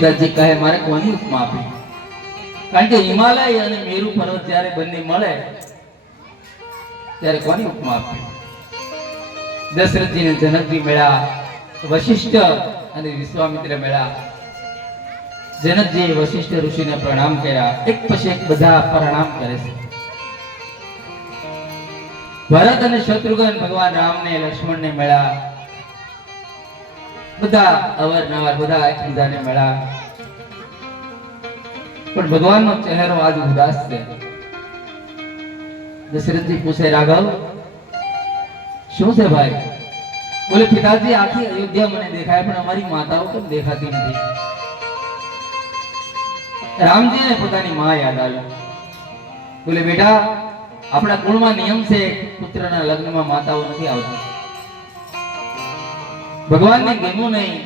તુલસીદાસજી કહે મારે કોની ઉપમા આપી? કારણ કે હિમાલય અને મેરુ પર્વત જ્યારે બંને મળે ત્યારે કોની ઉપમા આપી? દશરથજી ને જનકજી મળ્યા, વશિષ્ઠ અને વિશ્વામિત્ર મળ્યા. જનકજી વશિષ્ઠ ઋષિને પ્રણામ કર્યા. એક પછી એક બધા પ્રણામ કરે છે. ભરત અને શત્રુઘ્ન ભગવાન રામને લક્ષ્મણને મળ્યા. બધા અવારનવાર બધા એકબીજાને મળ્યા. પણ ભગવાનનો ચહેરો આજ ઉદાસ છે. દશરથજી પૂછે રાઘવ શું છે ભાઈ? બોલે પિતાજી આખી અયોધ્યા મને દેખાય પણ અમારી માતાઓ કેમ દેખાતી નથી? રામજીને પોતાની માં યાદ આવી. બોલે બેટા આપણા કુળમાં નિયમ છે પુત્રના લગ્નમાં માતાઓ નથી આવતી. ભગવાનને ગમ્યું નહીં.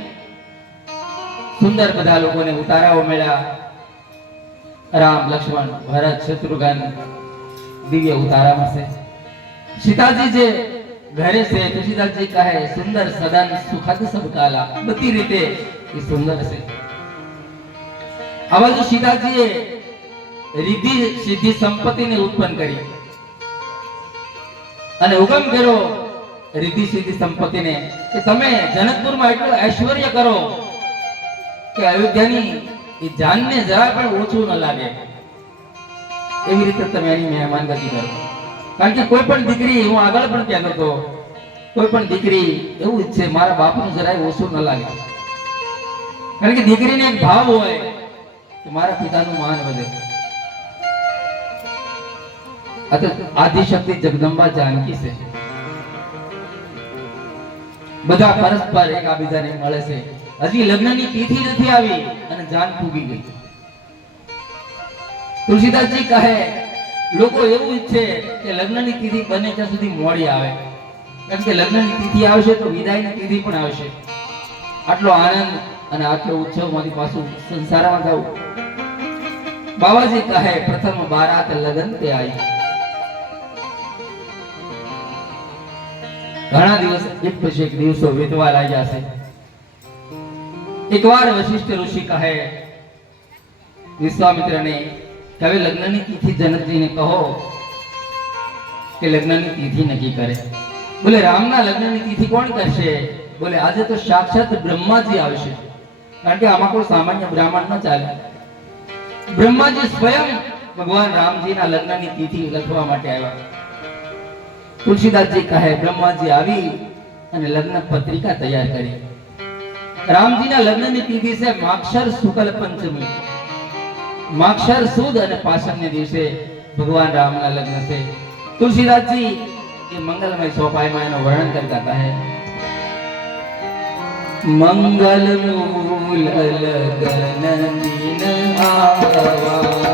સુંદર બધા લોકોને ઉતારાઓ મળ્યા. રામ લક્ષ્મણ ભરત શત્રુઘ્ન દિવ્ય ઉતારામાં છે. સીતાજી જે ઘરે છે તુલસીદાસજી કહે સુંદર સદન સુખદ સબ કાલા. બધી રીતે એ સુંદર છે. આ બાજુ સીતાજીએ રિદ્ધિ સિદ્ધિ સંપત્તિને ઉત્પન્ન કરી અને હુકમ કર્યો રિદ્ધિ સિદ્ધિ સંપત્તિને કે તમે જનકપુરમાં એટલું ઐશ્વર્ય કરો કે અયોધ્યાની એ જાનને જરા પણ ઓછું ન લાગે. એવી રીતે તમે એની મહેમાનગતિ કરો. કારણ કે કોઈ પણ દીકરી, હું આગળ પણ કહેતો હતો, કોઈ પણ દીકરી એવું ઈચ્છે મારા બાપનું જરાય ઓછું ન લાગે. કારણ કે દીકરીને એક ભાવ હોય કે મારા પિતાનું માન વધે. આદિશક્તિ જગદંબા જાનકી છે. બધા પરસ્પર એકબીજાને મળે છે. હજી લગ્નની તિથિ નથી આવી અને જાન ફૂગી ગઈ. તુલસીદાસજી કહે લોકો એવું ઈચ્છે કે લગ્નની તિથિ બને ત્યાં સુધી મોડી આવે. કારણ કે લગ્નની તિથિ આવશે તો વિદાયની તિથિ પણ આવશે. આટલો આનંદ અને આટલો ઉત્સવ માંથી પાછું સંસારમાં જવું. બાવાજી કહે પ્રથમ બારાત લગન તે આવી. ઘણા દિવસ એક પછી એક દિવસો વીતવા લાગ્યા છે. એકવાર વશિષ્ઠ ઋષિ કહે વિશ્વામિત્રને કે હવે લગ્નની તિથિ જનકજીને કહો કે લગ્નની તિથિ નક્કી કરે. બોલે રામના લગ્નની તિથિ કોણ કરશે? બોલે આજે તો સાક્ષાત બ્રહ્માજી આવશે. કારણ કે આમાં કોઈ સામાન્ય બ્રાહ્મણ ન ચાલે. બ્રહ્માજી સ્વયં ભગવાન રામજીના લગ્નની તિથિ લખવા માટે આવ્યા. તુલસીદાસજી કહે બ્રહ્માજી આવી અને લગ્ન પત્રિકા તૈયાર કરી. રામજીના લગ્નની તિથિ છે માક્ષર શુક્લ પંચમી. માક્ષર સુદ અને પાસમને દિવસે ભગવાન રામના લગ્ન છે. તુલસીદાસજી એ મંગલમય સોપાઈમાં એનું વર્ણન કરતા હે મંગલ મૂલ લગન દિન આવા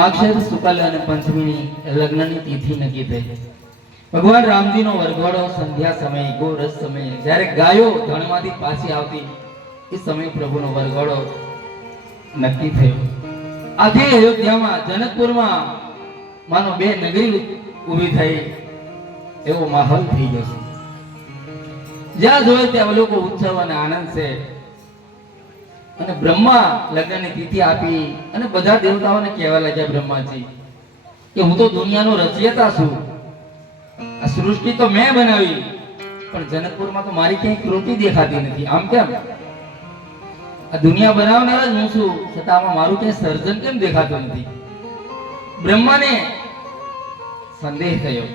માગશર શુક્લ અને પંચમીની લગ્નની તિથિ નક્કી થઈ. ભગવાન રામજીનો વરઘોડો સંધ્યા સમયે ગોરસ સમયે જ્યારે ગાયો ધણમાંથી પાછી આવતી એ સમયે પ્રભુનો વરઘોડો નક્કી થયો. આજે અયોધ્યામાં જનકપુરમાં માનો બે નગરી ઊભી થઈ એવો માહોલ થઈ ગયો છે. જ્યાં જોઈએ ત્યાં લોકો ઉત્સવ અને આનંદ છે. અને બ્રહ્મા લગ્નની તિથિ આપી અને બધા દેવતાઓને કહેવા લાગ્યા બ્રહ્માજી કે હું તો દુનિયાનો રચયિતા છું, આ સૃષ્ટિ તો મેં બનાવી, પણ જનકપુરમાં તો મારી ક્યાંય કૃતિ દેખાતી નથી. આમ કેમ? આ દુનિયા બનાવનાર જ હું છું, છતાં આમાં મારું ક્યાંય સર્જન કેમ દેખાતું નથી? બ્રહ્માને સંદેહ થયો.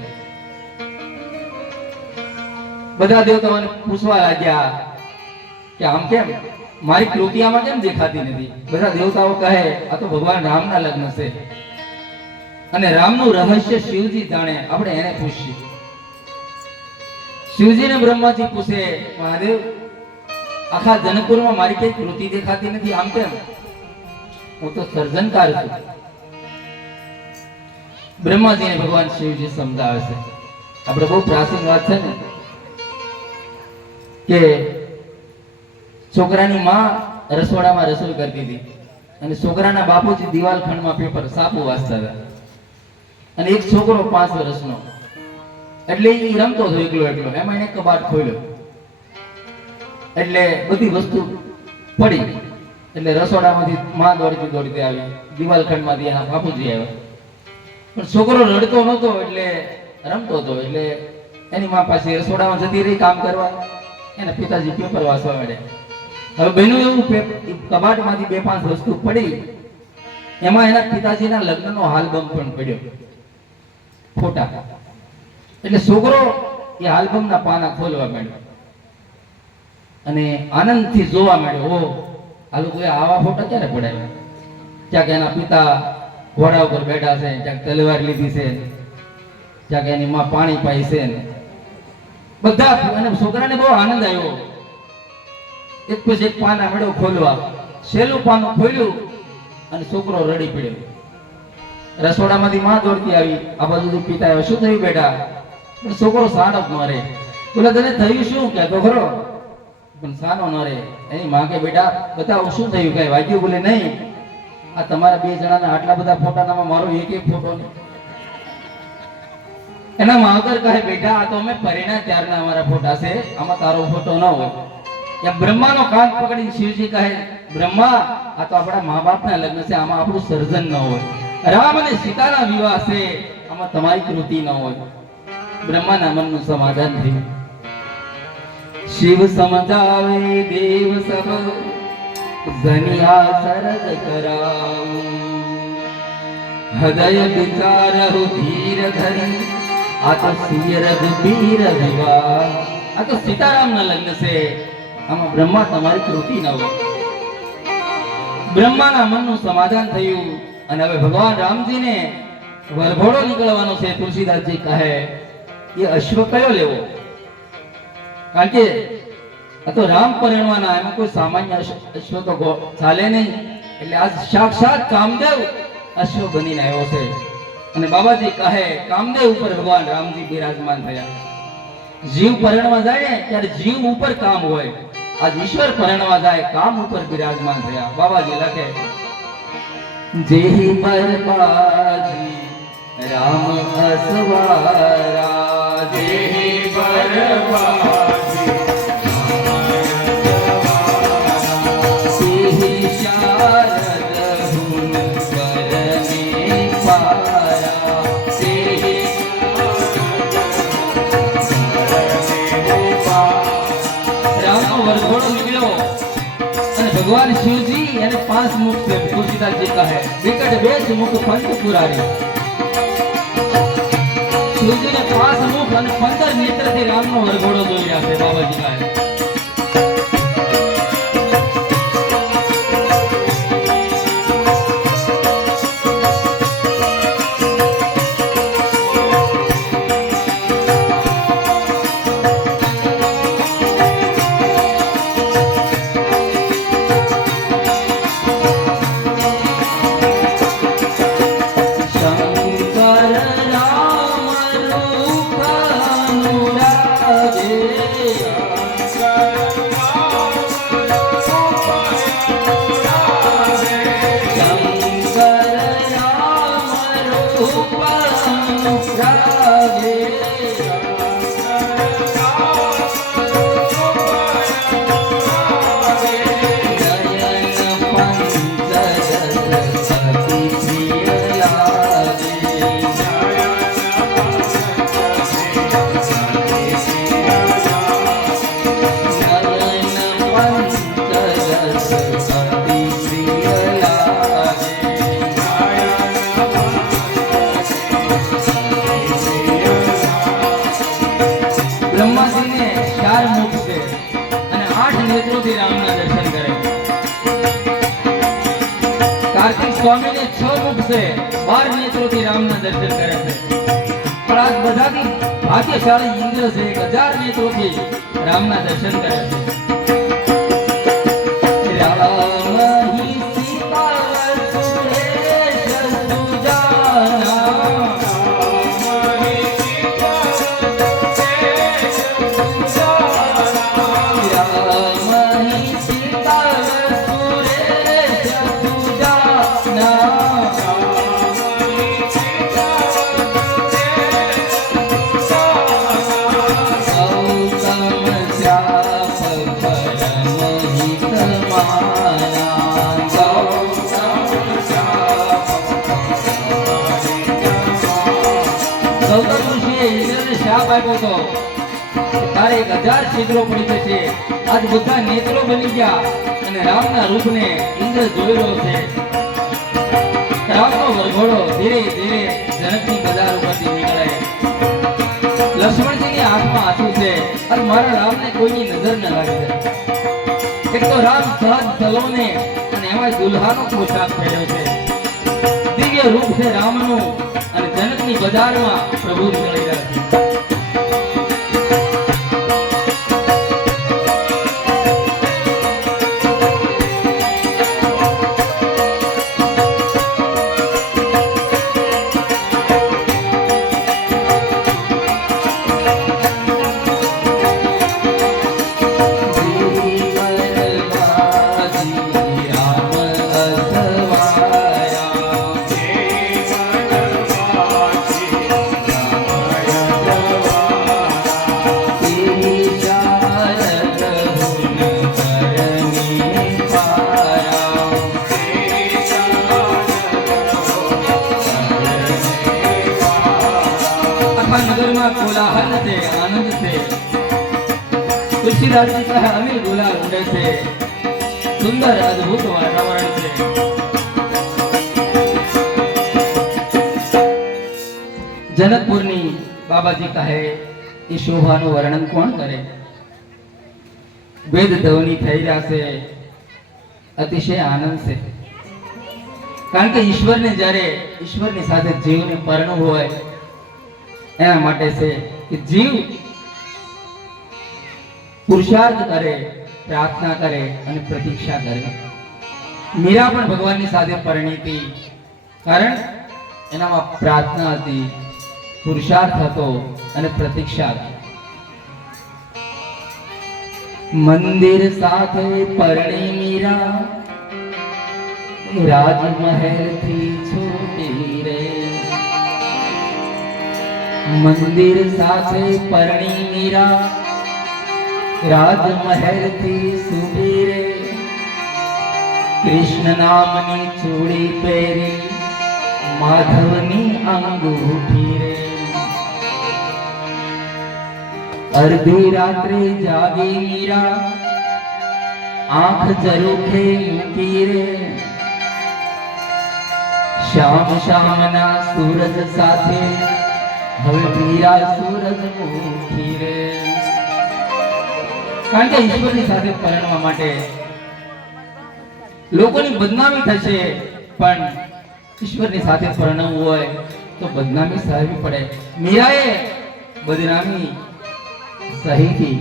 બધા દેવતાઓને પૂછવા લાગ્યા કે આમ કેમ, મારી કૃતિ આમાં કેમ દેખાતી નથી? બધા દેવતાઓ કહે આ તો ભગવાન રામના લગ્ન છે અને રામનું રહસ્ય શિવજી જાણે, આપણે એને પૂછીએ. શિવજીને બ્રહ્માજી પૂછે, મહાદેવ આખા જનકપુરમાં મારી કઈ કૃતિ દેખાતી નથી, આમ કેમ? હું તો સર્જનકાર છું. બ્રહ્માજીને ભગવાન શિવજી સમજાવે છે. આપણે બહુ પ્રાચીન વાત છે ને કે છોકરાની માં રસોડામાં રસોઈ કરતી હતી અને છોકરાના બાપુજી દિવાલ ખંડમાં પેપર સાપુ વાંચતા હતા. અને એક છોકરો 5 વર્ષનો, એટલે એ રમતો હતો એકલો એકલો. એમાં એને કબાટ ખોલ્યો એટલે બધી વસ્તુ પડી. એટલે રસોડામાંથી માં દોડતી દોડતી આવી, દિવાલ ખંડમાંથી એના બાપુજી આવ્યા. પણ છોકરો રડતો નહોતો એટલે રમતો હતો. એટલે એની માં પાસે રસોડામાં જતી રહી કામ કરવા. એના પિતાજી પેપર વાંચવા માંડ્યા. હવે બન્યું એવું, કબાટમાંથી 2-5 વસ્તુ પડી, એમાં એના પિતાજીના લગ્નનો આલ્બમ પણ પડ્યો, ફોટા. એટલે છોકરો એ આલ્બમના પાના ખોલવા માંડ્યો અને આનંદથી જોવા માંડ્યો. ઓ આ લોકોએ આવા ફોટા ક્યારે પડાવ્યા? ક્યાંક એના પિતા ઘોડા ઉપર બેઠા છે, ક્યાંક તલવાર લીધી છે, ક્યાંક એની માં પાણી પાઈ છે. બધા અને છોકરાને બહુ આનંદ આવ્યો. એક પછી એક પાના મેળો ખોલવા. છેલ્લું પાનું ખોલ્યું અને છોકરો રડી પડ્યો. રસોડામાંથી માં દોડતી આવી, આ બાજુ પિતા આવ્યો. શું થયું બેટા? છોકરો સાનો જ ન રે. બોલે તને થયું શું? કહેતો ખરો, પણ સાનો ન રે. એની માં કે બેટા બતાવો શું થયું? કઈ વાગ્યું? બોલે નહીં, આ તમારા 2 જણાના આટલા બધા ફોટામાં મારો એક ફોટો નહીં. એના માવતર કહે બેટા આ તો અમે પરિણા ત્યારના અમારા ફોટા છે, આમાં તારો ફોટો ન હોય. ત્યાં બ્રહ્માનો કાન પકડી શિવજી કહે બ્રહ્મા આ તો આપણા મા બાપના લગ્ન છે, આમાં આપણું સર્જન ન હોય. રામ અને સીતાના વિવાહ છે, આમાં તમારી કૃતિ ન હોય. બ્રહ્માના મનનું સમાધાન થયું. શિવ સમજાવે દેવ સબ ધનિયા સરદ કરાવું, હૃદય વિચારહુ ધીર ધરી, આ તો સિય રઘુબીર વિવાહ. આ તો સીતારામના લગ્ન છે, આમાં બ્રહ્મા તમારી કૃતિ ન હોય. બ્રહ્માના મનનું સમાધાન થયું અને હવે ભગવાન રામજીને વરઘોડો નીકળવાનો છે. તુલસીદાસજી કહે એ અશ્વ કયો લેવો? કારણ કે આ તો રામ પરણવાના, એમાં કોઈ સામાન્ય અશ્વ તો ચાલે નહીં. એટલે આજ સાક્ષાત કામદેવ અશ્વ બનીને આવ્યો છે. અને બાબાજી કહે કામદેવ ઉપર ભગવાન રામજી બિરાજમાન થયા. જીવ પરણવા જાય ત્યારે જીવ ઉપર કામ હોય, આજ ઈશ્વર પરણવા જાય કામ ઉપર બિરાજમાન થયા. બાબાજી લખે જેહી પર બાજી રામ અસવારા, જેહી પર બાજી સેહી શારદ હુન કરને પારા, સેહી રામનો વરઘોડો નીકળ્યો અને ભગવાન શિવજી એને 5 મુખ છે. તુલસીદાસજી કહે વિકટ 2 મુખ પંચ પુરારી. શિવજીને 5 મુખ અને 15 નેત્રથી રામનો વરઘોડો જોઈ રહ્યા છે. બાબાજી કહે સ્વામીને 6 મુખ છે 12 નેત્રોથી રામના દર્શન કરે છે પણ આજ બધાથી ભાગ્યશાળી ઇન્દ્ર છે 1000 નેત્રોથી રામના દર્શન કરે છે તારે 1000 છિદ્રો પડી જશે આજ બધા નેત્રો બની ગયા અને રામના રૂપને ઇન્દ્ર જોઈ રહ્યો છે રામનો વરઘોડો ધીરે ધીરે જનકની બજાર ઉપરથી નીકળે લક્ષ્મણજીની આંખમાં આંસુ છે અને મારા રામને કોઈની નજર ન લાગી જાય એક તો રામ સહજ સલોને અને એમાં દુલ્હાનો પોશાક પહેર્યો છે દિવ્ય રૂપ છે રામનું અને જનકની બજારમાં પ્રભુ નીકળી રહ્યા છે कोलाहल से आनंद से तुलसीदास जी का अमिल गुलाल उड़े से सुंदर अद्भुत वातावरण से जनकपुरनी बाबाजी कहे ये शोभाનું વર્ણન કોણ કરે વેદ ધ્વનિ થઈ રહ્યા છે અતિશય આનંદ છે કારણ કે ઈશ્વરને જ્યારે ઈશ્વરની સાથે જીવને પરણવું હોય એના માટે છે કે જીવ પુરુષાર્થ કરે પ્રાર્થના કરે અને પ્રતીક્ષા કરે મીરા પણ ભગવાનની સાથે પરણી હતી કારણ એનામાં પ્રાર્થના હતી પુરુષાર્થ હતો અને પ્રતીક્ષા હતી મંદિર સાથે પરણી મીરા રાજમહેલ થી છૂટી રે મંદિર સાથે પરણી મીરા રાજમહેલ થી સુભી રે કૃષ્ણ નામની ચૂડી પહેરી માધવની અંગૂઠી રે અડધી રાત્રે જાગી મીરા આંખ ઝરૂખે મૂકી રે શ્યામ શ્યામના સૂરજ સાથે હવે મીરા સૂરજમુખી રે કારણ કે ઈશ્વરની સાથે પરણવા માટે લોકોની બદનામી થશે પણ ઈશ્વરની સાથે પરણવું હોય તો બદનામી સહવી પડે મીરાએ બદનામી સહી થી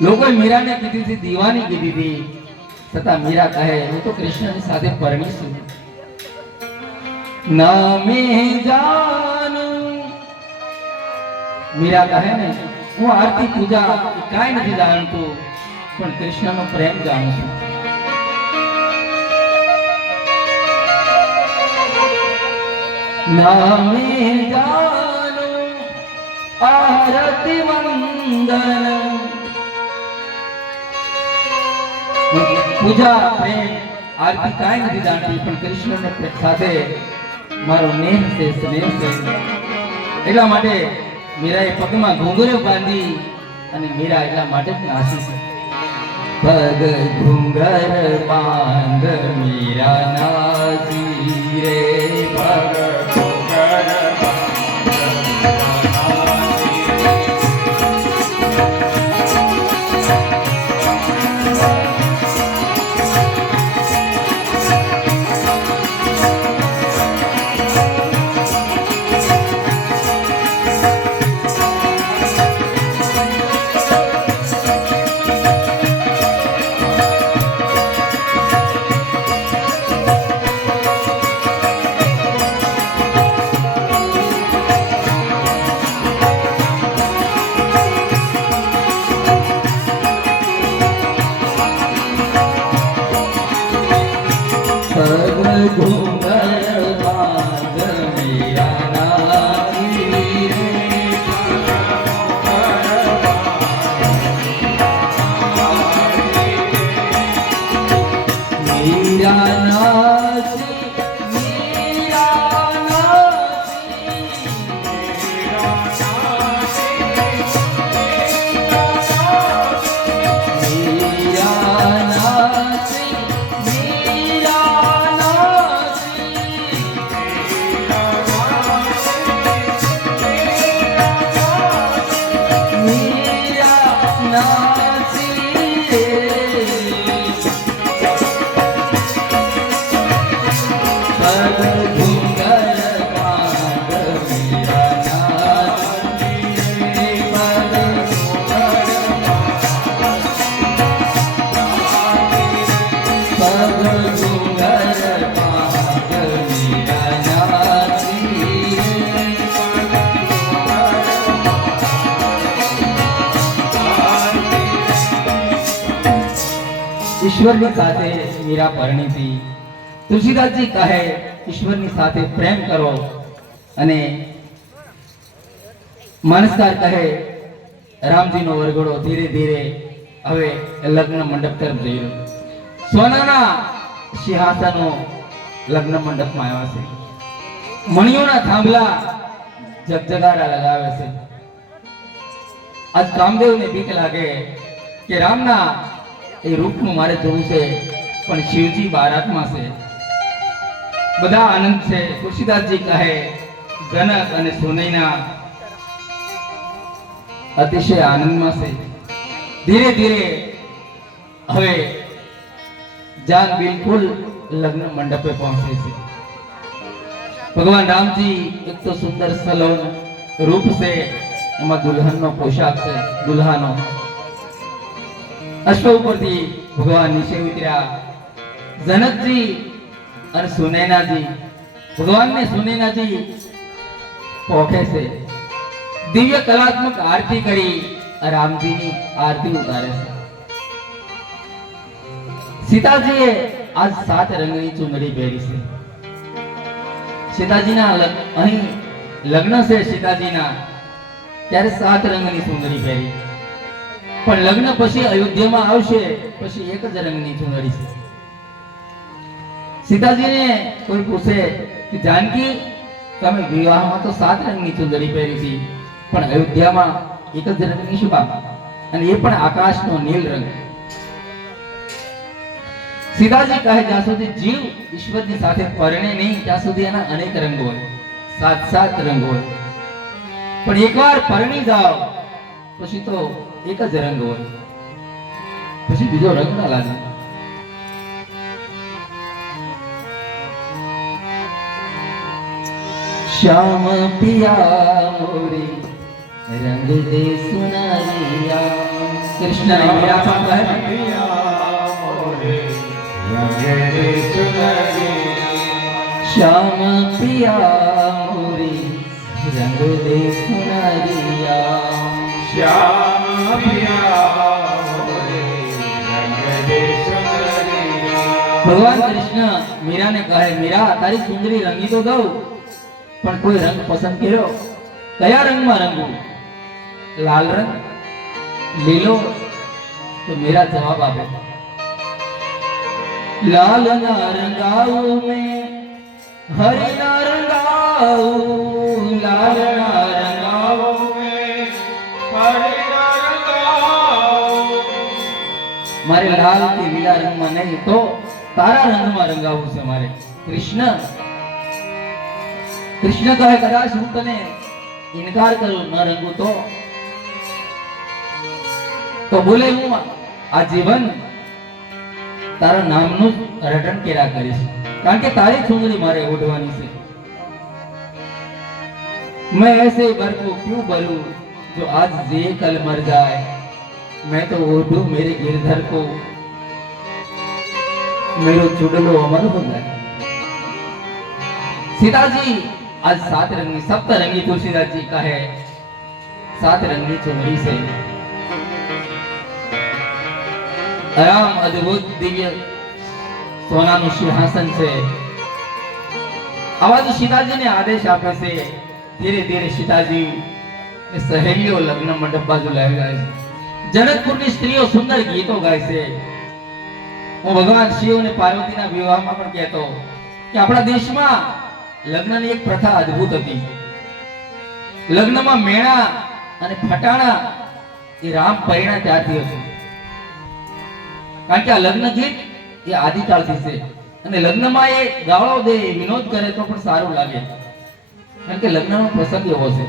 લોકોએ મીરાને કીધી હતી દીવાની કીધી હતી છતાં મીરા કહે હું તો કૃષ્ણની સાથે પરણીશું ના મેં જાનું મીરા કહે ને હું આરતી પૂજા કાંઈ નથી જાણતું પણ કૃષ્ણનો પ્રેમ જાણું છું ના મેં જાનું આરતી વંદન પૂજા પ્રેમ આરતી કાંઈ નથી જાણતી પણ કૃષ્ણને સાથે મારો નેહ છે સ્નેહ છે એટલા માટે મીરાએ પગમાં ઘૂંઘરો બાંધી અને મીરા એટલા માટે જ નાસી છે પગ ઘૂંઘર બાંધ મીરા નાસી રે પગ ઘૂંઘર ઘૂંઘર બાંધ મીરા નાચી રે. મીરા નાચી, મીરા નાચી, મીરા નાચી, મીરા નાચી, મીરા નાચી રે. પગ ઘૂંઘર બાંધ મીરા નાચી રે. પગ ઘૂંઘર બાંધ મીરા નાચી રે. ઈશ્વરની સાથે મીરા પરણીતી. તુલસીદાસજી કહે ઈશ્વરની સાથે પ્રેમ કરો અને માનસકાર કહે રામજીનો વરઘોડો ધીરે ધીરે હવે લગ્ન મંડપ તરફ જઈ રહ્યો. સોનાના સિંહાસનો લગ્ન મંડપમાં આવ્યા છે. મણિયોના થાંભલા જગજગારા લગાવે છે. આજ કામદેવને બીક લાગે કે રામના એ રૂપનું મારે જોવું છે, પણ શિવજી બારાતમાં છે. બધા આનંદ છે. તુલસીદાસજી કહે જનક અને સુનૈના અતિશય આનંદમાં છે. ધીરે ધીરે હવે જાન બિલકુલ લગ્ન મંડપે પહોંચે છે. ભગવાન રામજી એક તો સુંદર સલોન રૂપ છે, એમાં દુલ્હનનો પોશાક છે, દુલ્હાનો. અશ્વ ઉપરથી ભગવાન નીચે ઉતર્યા. જનકજી અને સુનૈનાજી, ભગવાનને સુનૈનાજી પોખે છે. દિવ્ય કલાત્મક આરતી કરી રામજીની આરતી ઉતારે છે. સીતાજીએ આજ 7 રંગની ચુંદડી પહેરી છે. સીતાજીના અહીં લગ્ન છે સીતાજીના, ત્યારે 7 રંગની ચુંદડી પહેરી. પણ લગ્ન પછી અયોધ્યામાં આવશે પછી એક જ રંગની ચુંદડી છે. સીતાજીને કોઈ પૂછે કે જાનકી તમે વિવાહમાં તો 7 રંગની ચુંદડી પહેરી હતી, પણ અયોધ્યામાં એક જ રંગની શું કામ? અને એ પણ આકાશનો નીલ રંગ. સીતાજી કહે જ્યાં સુધી જીવ ઈશ્વરની સાથે પરણે નહીં ત્યાં સુધી એના અનેક રંગ હોય, 7 રંગ હોય. પણ એકવાર પરણી જાઓ પછી તો એક જ રંગ હોય, પછી બીજો રંગ ના લાગે. श्याम पिया मोरे रंग दे सुनारिया. कृष्ण ने मीरा को कहे श्याम पिया मोरे रंग दे सुनारिया. श्याम पिया मोरे रंग दे सुनारिया. भगवान कृष्ण मीरा ने कहे मीरा तारी सुंदरी रंगी तो दो, પણ કોઈ રંગ પસંદ કર્યો? કયા રંગમાં રંગવું? લાલ રંગ, લીલો? તો મીરા જવાબ આપે લાલ ના રંગાવું મેં હરે ના રંગાવું. લાલ ના રંગાવું મેં હરે ના રંગાવું. મારે લાલ કે લીલા રંગમાં નહીં તો તારા રંગમાં રંગાવું છે મારે. કૃષ્ણ કહે કદાચ હું તને ઇનકાર કરું ન રંગું તો બોલે હું આ જીવન તારા નામનું રટણ કર્યા કરીશ, કારણ કે તારી ચુંદડી મારે ઓઢવાની છે. मैं ऐसे बर को क्यों बोलूं जो आज जे कल मर जाए. मैं तो ओढ़ूं मेरे गिरधर को, मेरो चुड़लो अमर हो जाए. सीताजी आज 7 रंगी सप्तरंगी तुलसीदास जी का है 7 रंगी चुनरी से राम अद्भुत दिव्य सोना नु सिंहासन से આવા જ સીતાજીને આદેશ આપે છે. ધીરે ધીરે સીતાજી એ સહેલીઓ લગ્ન મંડપ બાજુ લાવી જાય છે. જનકપુરની સ્ત્રીઓ સુંદર ગીતો ગાય છે. હું ભગવાન શિવ અને પાર્વતીના વિવાહમાં પણ કહેતો કે આપણા દેશમાં લગ્નની એક પ્રથા અદ્ભુત હતી. લગ્નમાં મેણા અને ફટાણા એ રામ પરિણા ત્યારથી હતું. કારણ કે આ લગ્ન ગીત એ આદિકાળથી છે અને લગ્નમાં એ ગાળો દે વિનોદ કરે તો પણ સારું લાગે. કારણ કે લગ્નનો પ્રસંગ એવો છે.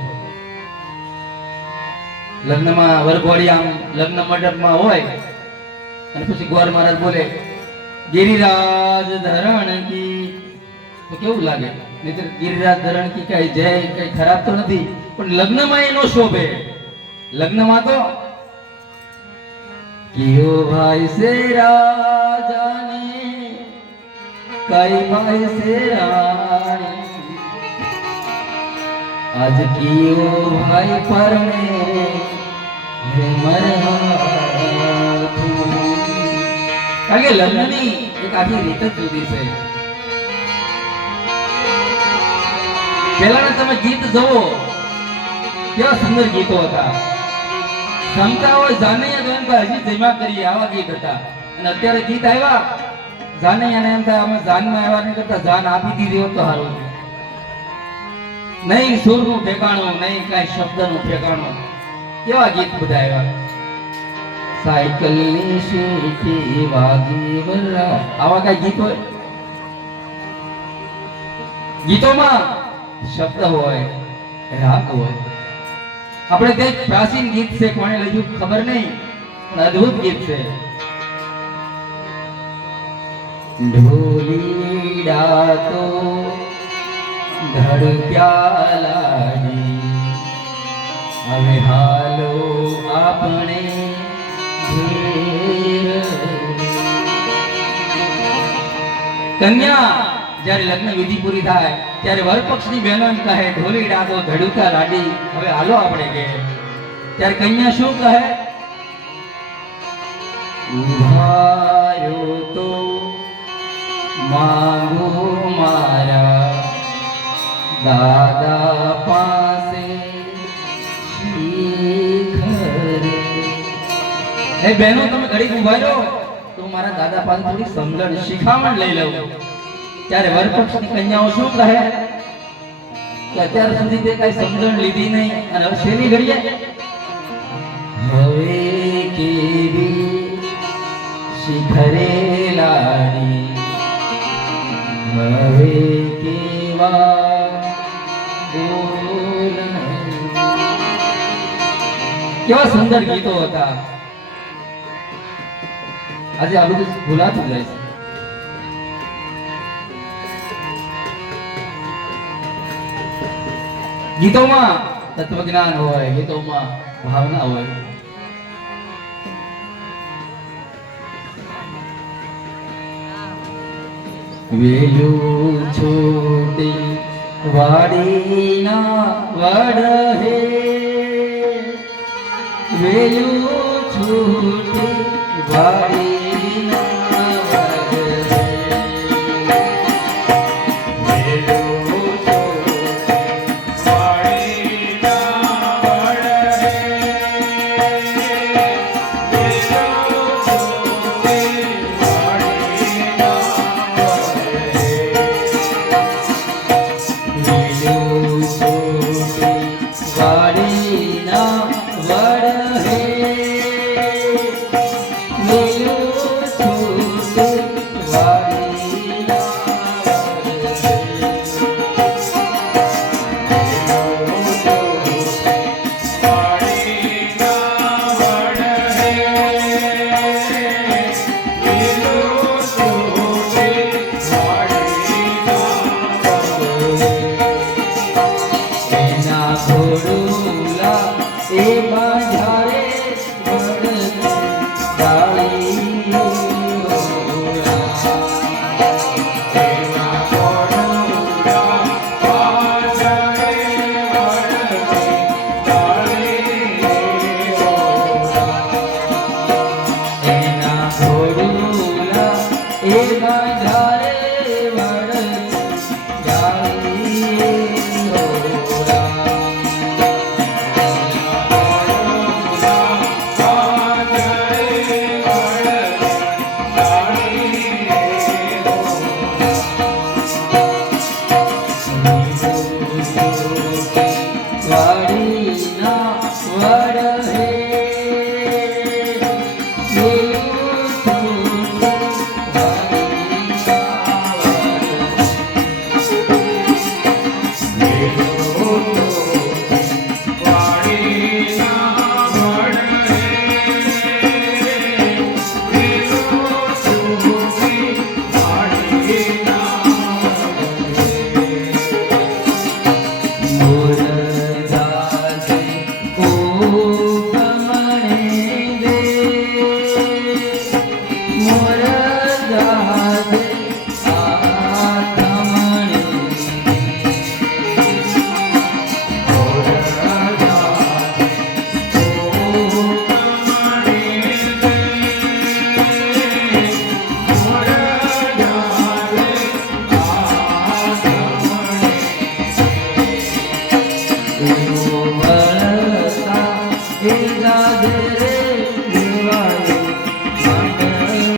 લગ્નમાં વરઘોડી આમ લગ્ન મંડપમાં હોય અને પછી ગોર મહારાજ બોલે ગિરિરાજ ધરણ કી, તો કેવું લાગે? નહીતર ગિરિરાજ ધરણ કી કઈ જય કઈ ખરાબ તો નથી, પણ લગ્નમાં એનો શોભે. લગ્નમાં તો કિયો ભાઈ સે રાજાને કઈ ભાઈ સે રાણી, આજ કિયો ભાઈ પરણે કારણ કે લગ્નની એક આખી રીત જ જુદી છે. પહેલાના તમે ગીત જોવો કેવા સુંદર ગીતો હતા. શંકા હોય જાનૈયા તો એમ હજી જમા કરીએ આવા ગીત હતા. અને અત્યારે ગીત આવ્યા જાનૈયાને એમ થાય અમે જાનમાં આવ્યા નહીં કરતા જાન આપી દીધી હોત તો સારું. નહીં સુરનું ઠેકાણું, નહીં કઈ શબ્દનું ઠેકાણું. કેવા ગીત બધા આવ્યા. સાયકલની સીટી વાગી વરા, આવા કઈ ગીત હોય? ગીતોમાં શબ્દ હોય, રાગ હોય. આપણે તે પ્રાચીન ગીત છે, કોણે લખ્યું ખબર નહીં, પણ અદ્ભુત ગીત છે. ઢોલીડા તો ધડક્યા લાડી, હવે હાલો આપણે કન્યા જ્યારે લગ્ન વિધિ પૂરી થાય ત્યારે વરપક્ષની બહેનો એમ કહે ઢોલી ડાકો ધડુકા લાડી, હવે હાલો આપણે કે. ત્યારે કન્યા શું કહે? ઉભાયો તો માંગુ મારા દાદા પાસે શીખર. હે બહેનો તમે ઘડીક ઉભા રહો તો મારા દાદા પાસે થોડી સમજણ શિખામણ લઈ લઉં. ત્યારે વરપક્ષની કન્યાઓ શું કહે કે અત્યાર સુધી તે કઈ સમજણ લીધી નહીં અને હવે શેની ઘડીએ હવે કેવી શિખરે લાડી, હવે કેવા બોલ. કેવા સુંદર ગીતો હતા. આજે આ બધું ભૂલાતું જાય છે. ગીતોમાં તત્વજ્ઞાન હોય, ગીતોમાં ભાવના હોય. વેલું છોડી વાડીના વડ હે, વેલું છોડી વાડીના વડ હે, વેલું છોડી વાડીના વડ હે, વેલું છોડી વાડીના એ બાંધારે વડ જાળી દેવો વર